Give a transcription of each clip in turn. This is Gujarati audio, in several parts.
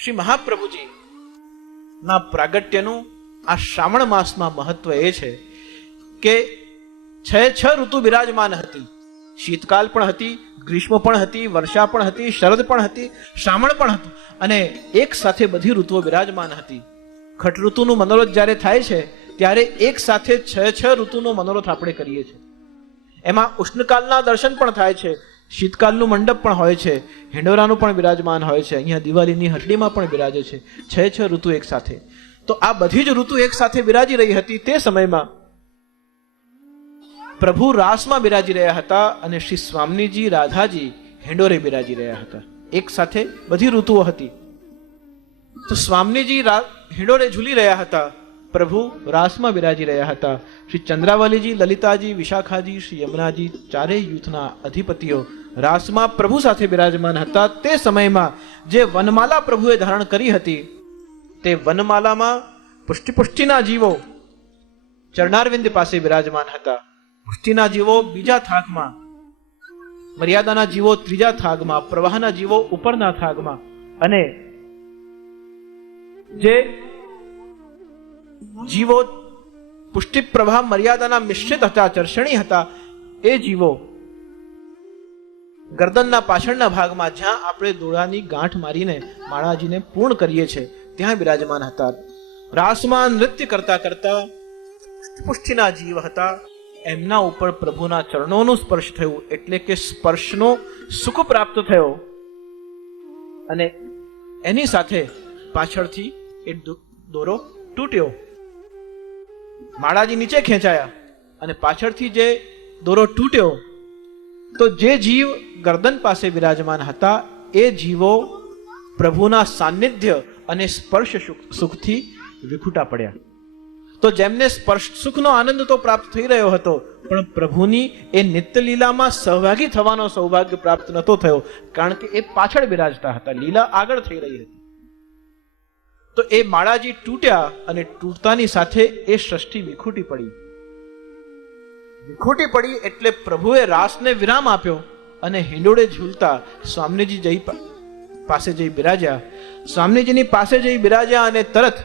શ્રી મહાપ્રભુજી ના પ્રાગટ્યનું આ શ્રાવણ માસમાં મહત્વ એ છે કે 6 ઋતુ બિરાજમાન હતી. શીતકાલ પણ હતી, ગ્રીષ્મ પણ હતી, વર્ષા પણ હતી, શરદ પણ હતી, શ્રાવણ પણ હતું, અને એક સાથે બધી ઋતુઓ બિરાજમાન હતી. ખટ ઋતુનું મનોરથ જ્યારે થાય છે ત્યારે એક સાથે 6 ઋતુનો મનોરથ આપણે કરીએ છીએ. એમાં ઉષ્ણકાલના દર્શન પણ થાય છે, શીતકાલનું મંડપ પણ હોય છે, હિંડોરાનું પણ બિરાજમાન હોય છે, અહીંયા દિવાળીની હટડીમાં પણ બિરાજે છે. 6 ઋતુ એક સાથે. તો આ બધી જ ઋતુ એક સાથે બિરાજી રહી હતી. તે સમયમાં પ્રભુ રાસમાં બિરાજી રહ્યા હતા અને શ્રી સ્વામીજી રાધાજી હિંડોરે બિરાજી રહ્યા હતા. એક સાથે બધી ઋતુઓ હતી. તો સ્વામીજી હિંડોરે ઝૂલી રહ્યા હતા, પ્રભુ રાસમાં બિરાજી રહ્યા હતા. શ્રી ચંદ્રાવલીજી, લલિતાજી, વિશાખાજી, શ્રી યમુનાજી ચારેય યુથના અધિપતિઓ રાસમાં પ્રભુ સાથે બિરાજમાન હતા. તે સમયમાં જે વનમાલા પ્રભુએ ધારણ કરી હતી તે વનમાલામાં પુષ્ટિના જીવો ચરણારવિંદ પાસે બિરાજમાન હતા. પુષ્ટિના જીવો બીજા થાકમાં, મર્યાદાના જીવો ત્રીજા થાગમાં, પ્રવાહના જીવો ઉપરના થાગમાં, અને જે જીવો પુષ્ટિ પ્રવાહ મર્યાદાના મિશ્રિત હતા, ચર્ષણી હતા, એ જીવો ગરદનના પાછળના ભાગમાં, જ્યાં આપણે દોડાની ગાંઠ મારીને માળાજીને પૂર્ણ કરીએ છીએ, ત્યાં બિરાજમાન હતા. રાસમાં નૃત્ય કરતા કરતા પુષ્ટિના જીવ હતા. એમના ઉપર પ્રભુના ચરણોનું સ્પર્શ થયું, એટલે કે સ્પર્શનો સુખ પ્રાપ્ત થયો, અને એની સાથે પાછળથી એ દોરો તૂટ્યો. માળાજી નીચે ખેંચાયા અને પાછળથી જે દોરો તૂટ્યો, તો જે જીવ ગરદન પાસે બિરાજમાન હતા એ જીવો પ્રભુના સાનિધ્ય અને સ્પર્શ સુખથી વિખૂટા પડ્યા. તો જેમને સ્પર્શ સુખનો આનંદ તો પ્રાપ્ત થઈ રહ્યો હતો, પણ પ્રભુની એ નિત્ય લીલામાં સહભાગી થવાનો સૌભાગ્ય પ્રાપ્ત નતો થયો, કારણ કે એ પાછળ બિરાજતા હતા, લીલા આગળ થઈ રહી હતી. તો એ માળાજી તૂટ્યા અને તૂટતાની સાથે એ સૃષ્ટિ વિખૂટી પડી. વિખૂટી પડી એટલે પ્રભુએ રાસને વિરામ આપ્યો અને હિંડોળે ઝૂલતા સ્વામીજી પાસે જઈ બિરાજ્યા. સ્વામીજીની પાસે જઈ બિરાજ્યા અને તરત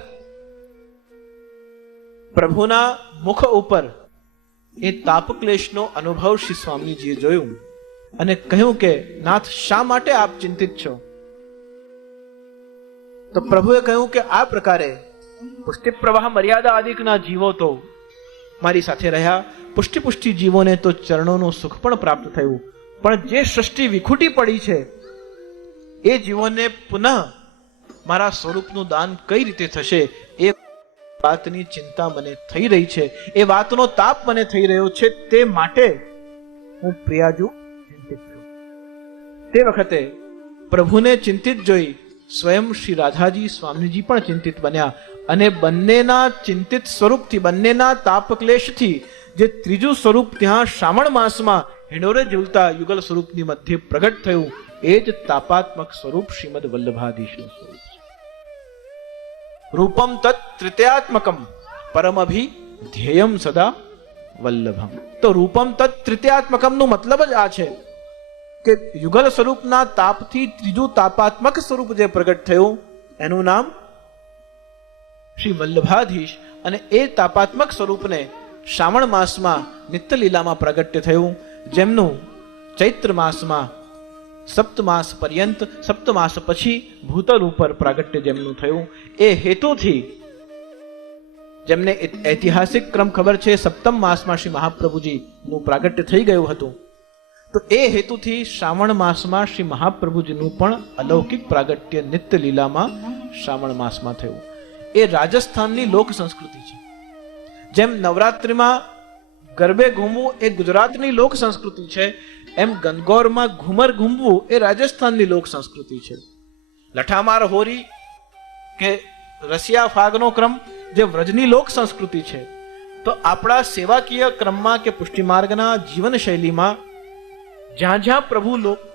પ્રભુના મુખ ઉપર એ તાપક્લેશનો અનુભવ શ્રી સ્વામીજીએ જોયું અને કહ્યું કે નાથ, શા માટે આપ ચિંતિત છો? તો પ્રભુએ કહ્યું કે આ પ્રકારે પુષ્ટિ પ્રવાહ મર્યાદા આદિકના જીવો તો મારી સાથે રહ્યા, પુષ્ટિ જીવોને તો ચરણોનું સુખ પણ પ્રાપ્ત થયું, પણ જે સૃષ્ટિ વિખૂટી પડી છે એ જીવોને પુનઃ મારા સ્વરૂપનું દાન કઈ રીતે થશે, એ વાતની ચિંતા મને થઈ રહી છે, એ વાતનો તાપ મને થઈ રહ્યો છે. તે માટે હું પ્રિયાજુ ચિંતિત છું. તે વખતે પ્રભુને ચિંતિત જોઈ સ્વયં શ્રી રાધાજી સ્વામીજી પણ ચિંતિત બન્યા, અને બંનેના ચિંતિત સ્વરૂપથી, બંનેના તાપક્લેશથી જે ત્રીજું સ્વરૂપ ત્યાં શ્રાવણ માસમાં હિંડોરે ઝૂલતા યુગલ સ્વરૂપની મધ્ય પ્રગટ થયું, એ જ તાપાત્મક સ્વરૂપ શ્રીમદ વલ્લભાધીશનું સ્વરૂપ છે. રૂપમ તત્ તૃતીયાત્મકમ પરમભિ ધ્યેયમ સદા વલ્લભમ. તો રૂપમ તત્ તૃતીયાત્મકમ નું મતલબ જ આ છે કે યુગલ સ્વરૂપના તાપથી ત્રીજું તાપાત્મક સ્વરૂપ જે પ્રગટ થયું એનું નામ શ્રી વલ્લભાધીશ, અને એ તાપાત્મક સ્વરૂપને શ્રાવણ માસમાં નિત્ય લીલામાં પ્રગટ્ય થયું, જેમનું ચૈત્ર માસમાં સપ્તમાસ પર્યંત, સપ્તમાસ પછી ભૂતલ ઉપર પ્રાગટ્ય જેમનું થયું, એ હેતુથી જેમને ઐતિહાસિક ક્રમ ખબર છે, સપ્તમ માસમાં શ્રી મહાપ્રભુજી નું પ્રાગટ્ય થઈ ગયું હતું. તો એ હેતુથી શ્રાવણ માસમાં શ્રી મહાપ્રભુજીનું પણ અલૌકિક પ્રાગટ્ય નિત્ય લીલામાં શ્રાવણ માસમાં થયું. એ રાજસ્થાનની લોક સંસ્કૃતિ છે. જેમ નવરાત્રિમાં ગરબે ઘૂમવું એ ગુજરાતની લોક સંસ્કૃતિ છે, એમ ગનગોરમાં ઘુમર ઘૂમવું એ રાજસ્થાનની લોક સંસ્કૃતિ છે. લઠામાર હોરી કે રસિયા ફાગનો ક્રમ જે વ્રજની લોક સંસ્કૃતિ છે. તો આપણા સેવાકીય ક્રમમાં કે પુષ્ટિ માર્ગના જીવન શૈલીમાં જ્યાં જ્યાં પ્રભુ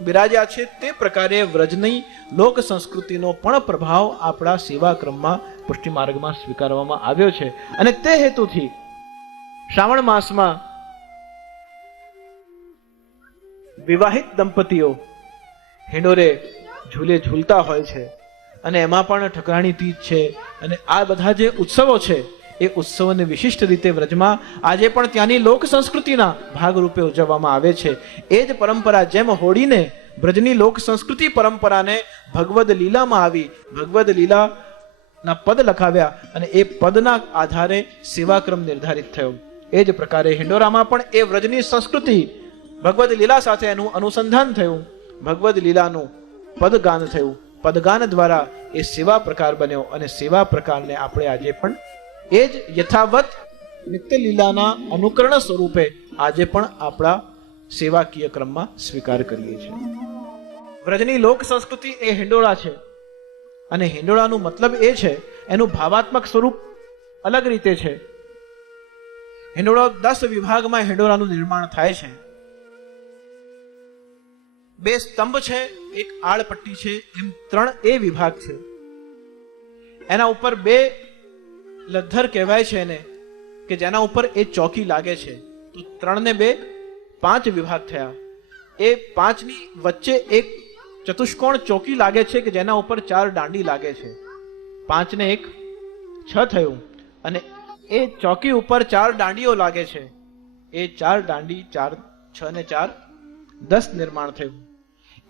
બિરાજ્યા છે તે પ્રકારે વ્રજની લોક સંસ્કૃતિનો પણ પ્રભાવ આપણા સેવા ક્રમમાં પુષ્ટિ માર્ગમાં સ્વીકારવામાં આવ્યો છે. અને તે હેતુથી શ્રાવણ માસમાં વિવાહિત દંપતીઓ હિંડોરે ઝૂલે ઝૂલતા હોય છે. અને એમાં પણ ઠકરાણી તીજ છે અને આ બધા જે ઉત્સવો છે એ ઉત્સવોને વિશિષ્ટ રીતે વ્રજમાં આજે પણ ત્યાંની લોક સંસ્કૃતિના ભાગરૂપે ઉજવવામાં આવે છે. એ જ પરંપરા જેમ હોળીને બ્રજની લોક સંસ્કૃતિ પરંપરાને ભગવદ લીલામાં આવી, ભગવદ લીલાના પદ લખાવ્યા અને એ પદના આધારે સેવાક્રમ નિર્ધારિત થયો. એ જ પ્રકારે હિંડોરામાં પણ એ વ્રજની સંસ્કૃતિ ભગવદ લીલા સાથે એનું અનુસંધાન થયું, ભગવદ લીલાનું પદગાન થયું, પદગાન દ્વારા એ સેવા પ્રકાર બન્યો અને સેવા પ્રકારને આપણે આજે પણ એ જ યથાવત નિત્ય લીલાના અનુકરણ સ્વરૂપે આજે પણ આપણા સેવાકીય ક્રમમાં સ્વીકાર કરીએ છીએ. વ્રજની લોક સંસ્કૃતિ એ હિંડોળા છે અને હિંડોળાનું મતલબ એ છે, એનું ભાવાત્મક સ્વરૂપ અલગ રીતે છે. હિંડોળો 10 વિભાગમાં હિંડોળાનું નિર્માણ થાય છે. 2 સ્તંભ છે, એક આળપટ્ટી છે, એમ 3 એ વિભાગ છે. એના ઉપર 2 લદ્ધર કહેવાય છે એને, કે જેના ઉપર એ ચોકી લાગે છે. તો 3 ને 2 5 વિભાગ થયા. એ 5ની વચ્ચે એક ચતુષ્કોણ ચોકી લાગે છે કે જેના ઉપર 4 દાંડી લાગે છે. 5 ને 1 6 થયું અને એ ચોકી ઉપર 4 દાંડીઓ લાગે છે. એ 4 દાંડી 4 6 ને 4 10 નિર્માણ થયું.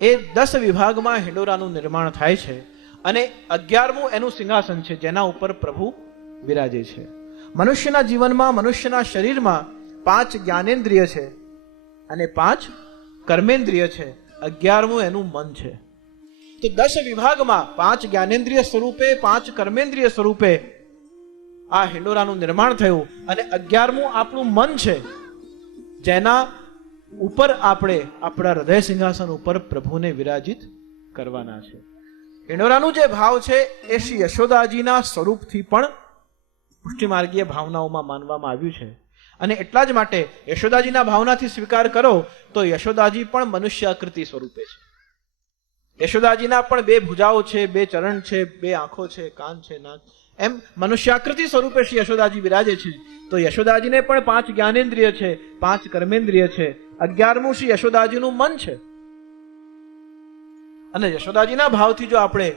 એ 10 વિભાગમાં હિંડોરાનું નિર્માણ થાય છે અને 11મું એનું સિંહાસન છે જેના ઉપર પ્રભુ વિરાજે છે. મનુષ્યના જીવનમાં, મનુષ્યના શરીરમાં 5 જ્ઞાનેન્દ્રિય છે અને 5 કર્મેન્દ્રિય છે. 11મું એનું મન છે. તો 10 વિભાગમાં 5 જ્ઞાનેન્દ્રિય સ્વરૂપે, 5 કર્મેન્દ્રિય સ્વરૂપે આ હિંડોરાનું નિર્માણ થયું અને 11મું આપણું મન છે, જેના ઉપર આપણે આપણા હૃદય સિંહાસન ઉપર પ્રભુને વિરાજિત કરવાના છે. હિંડોરાનું જે ભાવ છે એ શ્રી યશોદાજીના સ્વરૂપથી પણ પુષ્ટિમાર્ગીય ભાવનાઓમાં માનવામાં આવ્યું છે અને એટલા જ માટે યશોદાજીના ભાવનાથી સ્વીકાર કરો તો યશોદાજી પણ મનુષ્યાકૃતિ સ્વરૂપે છે. યશોદાજીના પણ 2 ભુજાઓ છે, 2 ચરણ છે, 2 આંખો છે, કાન છે, નાક, એમ મનુષ્યાકૃતિ સ્વરૂપે શ્રી યશોદાજી વિરાજે છે. તો યશોદાજીને પણ 5 જ્ઞાનેન્દ્રિય છે, 5 કર્મેન્દ્રિય છે. 11મું શ્રી યશોદાજીનું મન છે અને યશોદાજીના ભાવથી જો આપણે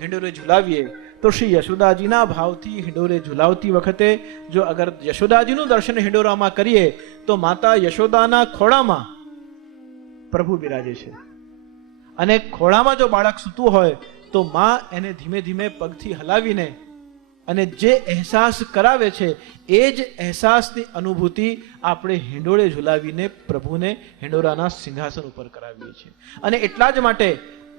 હિંડોરે ઝુલાવીએ તો શ્રી યશોદાજીના ભાવથી હિંડોરે ઝુલાવતી વખતે જો અગર યશોદાજીનું દર્શન હિંડોરામાં કરીએ તો માતા યશોદાના ખોળામાં પ્રભુ બિરાજે છે અને ખોળામાં જો બાળક સૂતું હોય તો માં એને ધીમે ધીમે પગથી હલાવીને અને જે અહેસાસ કરાવે છે એ જ અહેસાસની અનુભૂતિ આપણે હિંડોળે ઝુલાવીને પ્રભુને હિંડોરાના સિંહાસન ઉપર કરાવીએ છીએ. અને એટલા જ માટે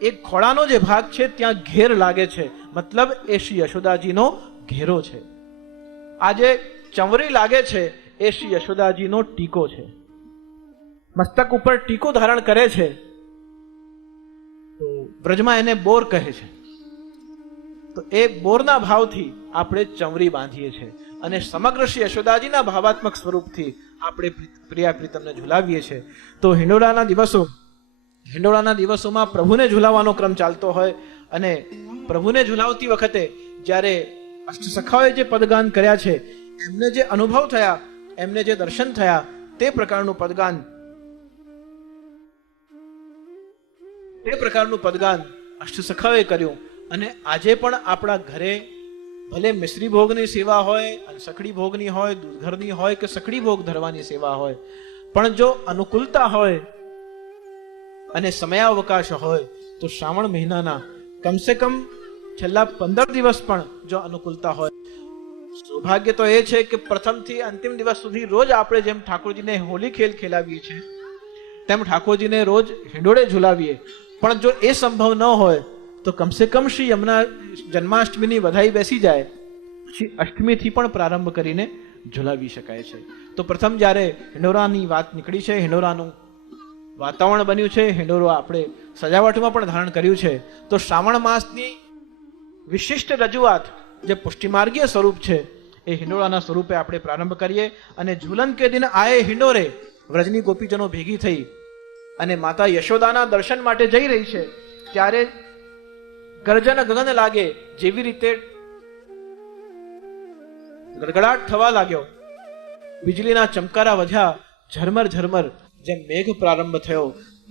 એ ખોળાનો જે ભાગ છે ત્યાં ઘેર લાગે છે, મતલબ એ શ્રી યશોદાજીનો ઘેરો છે. આ જે ચંવરી લાગે છે એ શ્રી યશોદાજીનો ટીકો છે. મસ્તક ઉપર ટીકો ધારણ કરે છે તો બ્રજમાં એને બોર કહે છે. તો એ બોરના ભાવથી આપણે ચંવરી બાંધીએ છીએ અને સમગ્ર શ્રી યશોદાજીના ભાવાત્મક સ્વરૂપથી આપણે પ્રિયા પ્રીતમને ઝુલાવીએ છીએ. તો હિંડોળાના દિવસોમાં પ્રભુને ઝુલાવવાનો ક્રમ ચાલતો હોય અને પ્રભુને ઝુલાવતી વખતે જ્યારે અષ્ટસખાઓએ જે પદગાન કર્યા છે, એમને જે અનુભવ થયા, એમને જે દર્શન થયા, તે પ્રકારનું પદગાન અષ્ટસખાઓએ કર્યું. અને આજે પણ આપણા ઘરે ભલે મિશ્રી ભોગની સેવા હોય, સખડી ભોગની હોય, દૂધઘરની હોય કે સખડી ભોગ ધરવાની સેવા હોય, પણ જો અનુકૂળતા હોય અને સમયાવકાશ હોય તો શ્રાવણ મહિનાના કમસે કમ છેલ્લા 15 દિવસ પણ જો અનુકૂળતા હોય, સૌભાગ્ય તો એ છે કે પ્રથમથી અંતિમ દિવસ સુધી રોજ આપણે જેમ ઠાકોરજીને હોલી ખેલ ખેલાવીએ છીએ તેમ ઠાકોરજીને રોજ હિંડોળે ઝુલાવીએ. પણ જો એ સંભવ ન હોય તો કમસે કમ શ્રી યમુના જન્માષ્ટમીની વધાઈ બેસી જાય પછી અષ્ટમીથી પણ પ્રારંભ કરીને ઝુલાવી શકાય છે. તો પ્રથમ જ્યારે હિંડોરાની વાત નીકળી છે, હિંડોરાનું વાતાવરણ બન્યું છે, હિંડોરો આપણે સજાવટમાં પણ ધારણ કર્યું છે, તો શ્રાવણ માસની વિશિષ્ટ રજૂઆત જે પુષ્ટિમાર્ગીય સ્વરૂપ છે એ હિંડોળાના સ્વરૂપે આપણે પ્રારંભ કરીએ. અને ઝૂલન કે દિન આયે હિંડોરે વ્રજની ગોપીજનો ભેગી થઈ અને માતા યશોદાના દર્શન માટે જઈ રહી છે ત્યારે ગર્જન ગગન લાગે જેવી રીતે ગડગડાટ થવા લાગ્યો, વીજળીના ચમકારા વધ્યા, ઝરમર ઝરમર જેમ મેઘ પ્રારંભ થયો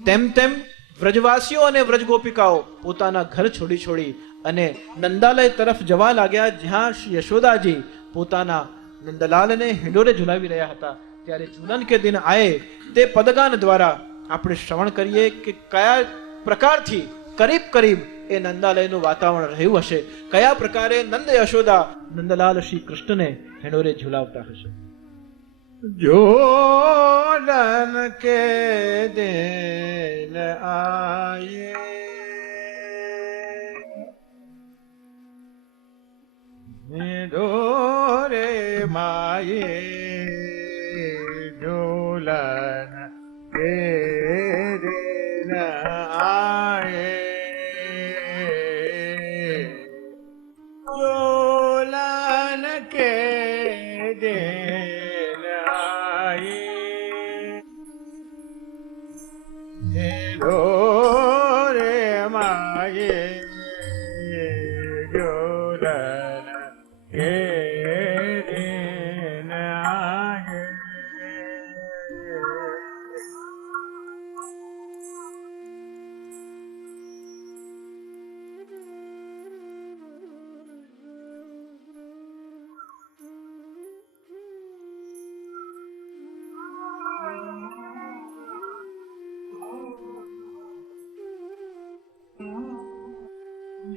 તેમ તેમ વ્રજવાસીઓ અને વ્રજ ગોપિકાઓ પોતાના ઘર છોડી છોડી અને નંદાલય તરફ જવા લાગ્યા, જ્યાં શ્રી યશોદાજી પોતાના નંદલાલને હિંડોરે ઝુલાવી રહ્યા હતા. ત્યારે ઝુલન કે દિન આયે તે પદગાન દ્વારા આપણે શ્રવણ કરીએ કે કયા પ્રકારથી કરીબ કરીબ એ નંદાલયનું વાતાવરણ રહ્યું હશે, કયા પ્રકારે નંદ યશોદા નંદલાલ શ્રી કૃષ્ણને હિંડોરે ઝુલાવતા હશે. જોડન કે દિન આયે હિંડોરે માયે જોલન કે દિન આયે જોલન કે દિન આયે હિંડોરે માયે જોલન કે દિન આયે.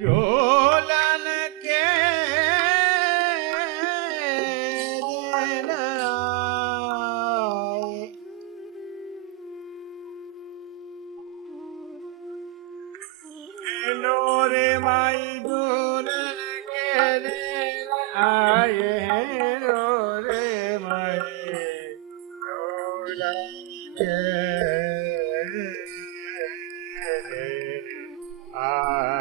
જોલન કે દિન આયે હિંડોરે માઈ જોલન કે દિન આયે હિંડોરે માઈ જોલન કે દિન આયે.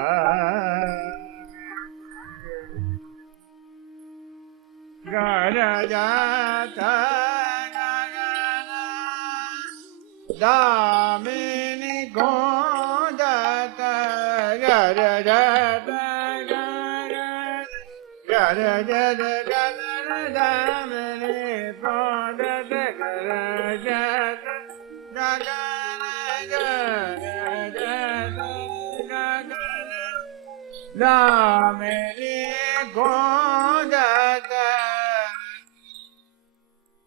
દામિની ગોદત ગરજત ગરજત દામિની ગોદત ગરજત દામિની ગોદત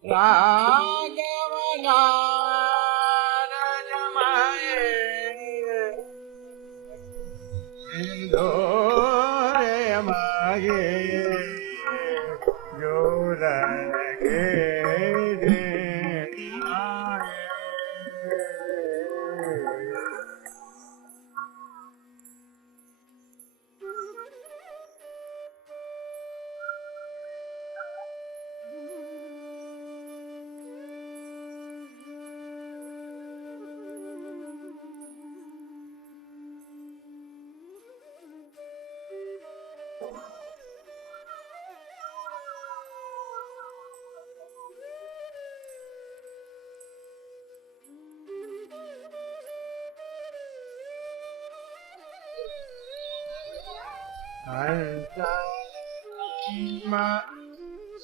રાગવનાર જમાયે હિંડોરે માયે જોલન કે દિન આયે.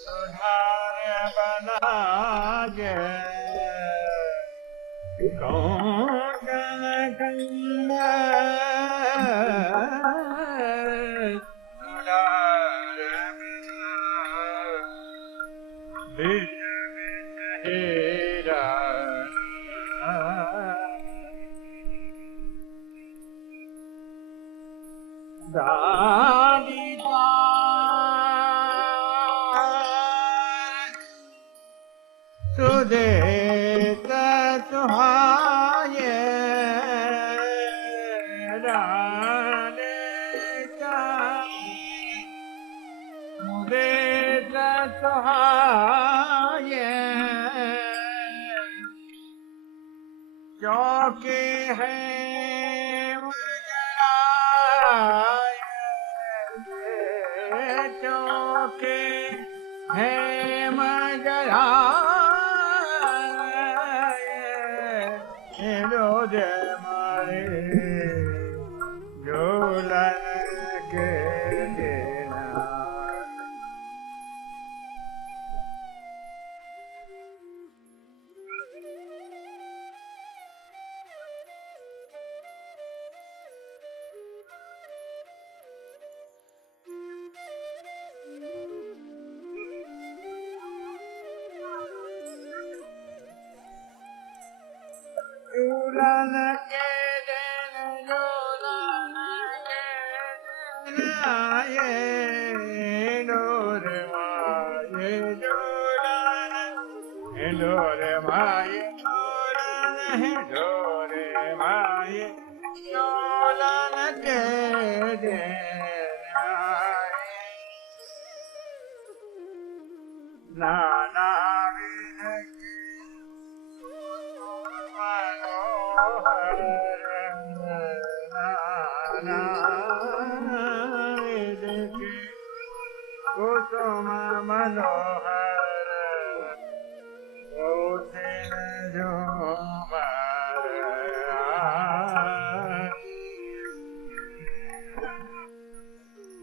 सुधार बनागे कौन सुधार बीज हेरा सुदेत सुहाये राधे का सुदेत सुहाये चौके है चौके है मजराए रोज मारे झूलन के देना झूलन के दिन झूलन के दिन आए डोर माए झूलन डोर माए झूलन डोर माए झूलन के दिन आए नाना विध के मनोहर नाना विध के कुसुम मनोहर ओठन झूमर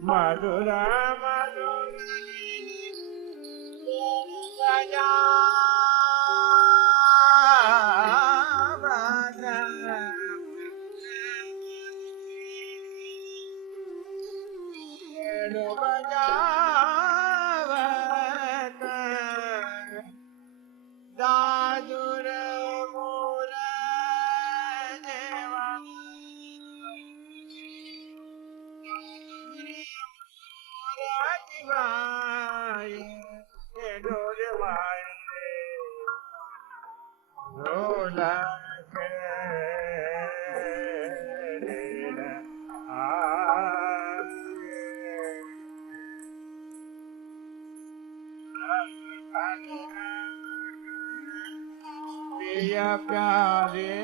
मधुरा दादुर मोर देवा राजवाई डोरवाई डोला के पिया प्यारे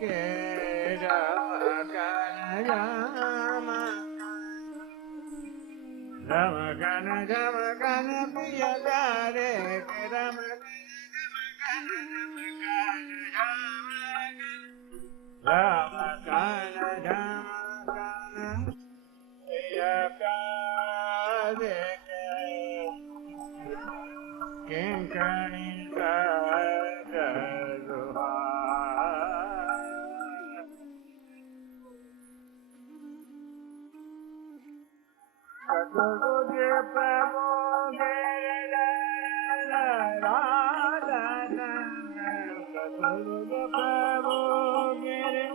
के रमकन पिया प्यारे के रमकन पिया प्यारे के किंकणी तुझे प्रभु मेरे तुझे प्रभु मेरे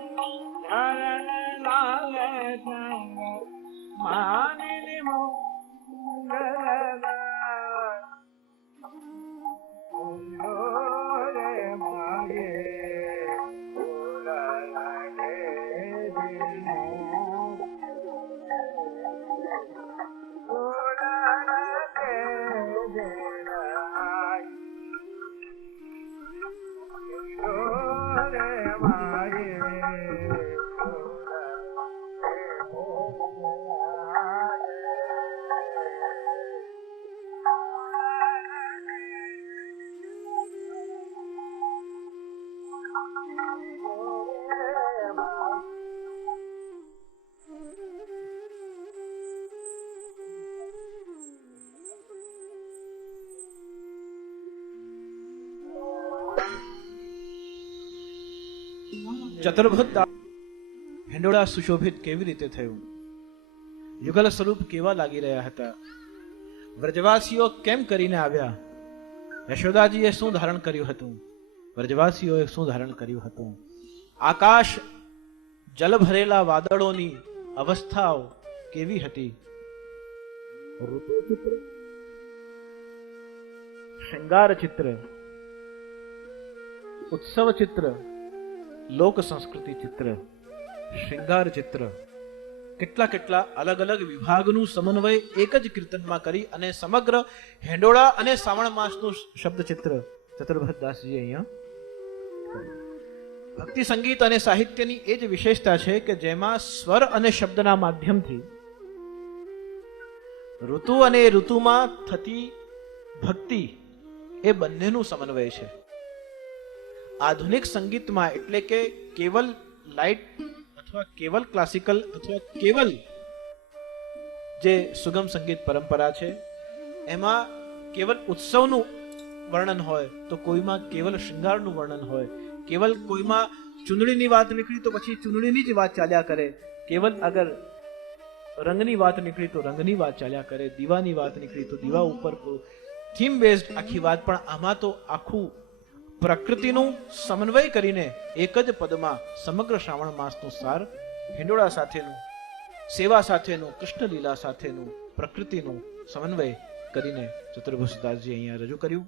धरण लाल संग मानिनी मंगल रे मागे ચતુર્ભુજ હિંડોળા સુશોભિત કેવી રીતે થયું, યુગલ સ્વરૂપ કેવા લાગી રહ્યા હતા, વ્રજવાસીઓ કેમ કરીને આવ્યા, યશોદાજીએ શું ધારણ કર્યું હતું, વ્રજવાસીઓએ શું ધારણ કર્યું હતું, આકાશ જલ ભરેલા વાદળોની અવસ્થાઓ કેવી હતી, ઋતુ ચિત્ર, શૃંગાર ચિત્ર, ઉત્સવ ચિત્ર, લોક સંસ્કૃતિ ચિત્ર, શૃંગાર ચિત્ર, કેટલા કેટલા અલગ અલગ વિભાગનું સમન્વય એક જ કીર્તનમાં કરી અને સમગ્ર હેંડોળા અને શ્રાવણ માસનું શબ્દ ચિત્ર ચતુર્ભુજદાસજી અહીંયા. ભક્તિ સંગીત અને સાહિત્યની એ જ વિશેષતા છે કે જેમાં સ્વર અને શબ્દના માધ્યમથી ઋતુ અને ઋતુમાં થતી ભક્તિ એ બંનેનું સમન્વય છે. આધુનિક સંગીતમાં એટલે કે કેવલ લાઇટ અથવા કેવલ ક્લાસિકલ અથવા કેવલ જે સુગમ સંગીત પરંપરા છે એમાં કેવલ ઉત્સવનું વર્ણન હોય તો કોઈમાં કેવલ શૃંગારનું વર્ણન હોય, કેવલ કોઈમાં ચૂંદડીની વાત નીકળી તો પછી ચૂંદડીની જ વાત ચાલ્યા કરે, કેવલ અગર રંગની વાત નીકળી તો રંગની વાત ચાલ્યા કરે, દીવાની વાત નીકળી તો દીવા ઉપર થીમ બેઝડ આખી વાત. પણ આમાં તો આખું પ્રકૃતિનું સમન્વય કરીને એક જ પદમાં સમગ્ર શ્રાવણ માસનું સાર હિંડોળા સાથેનું, સેવા સાથેનું, કૃષ્ણ લીલા સાથેનું, પ્રકૃતિનું સમન્વય કરીને ચતુર્ભુજદાસજી અહીંયા રજૂ કર્યું.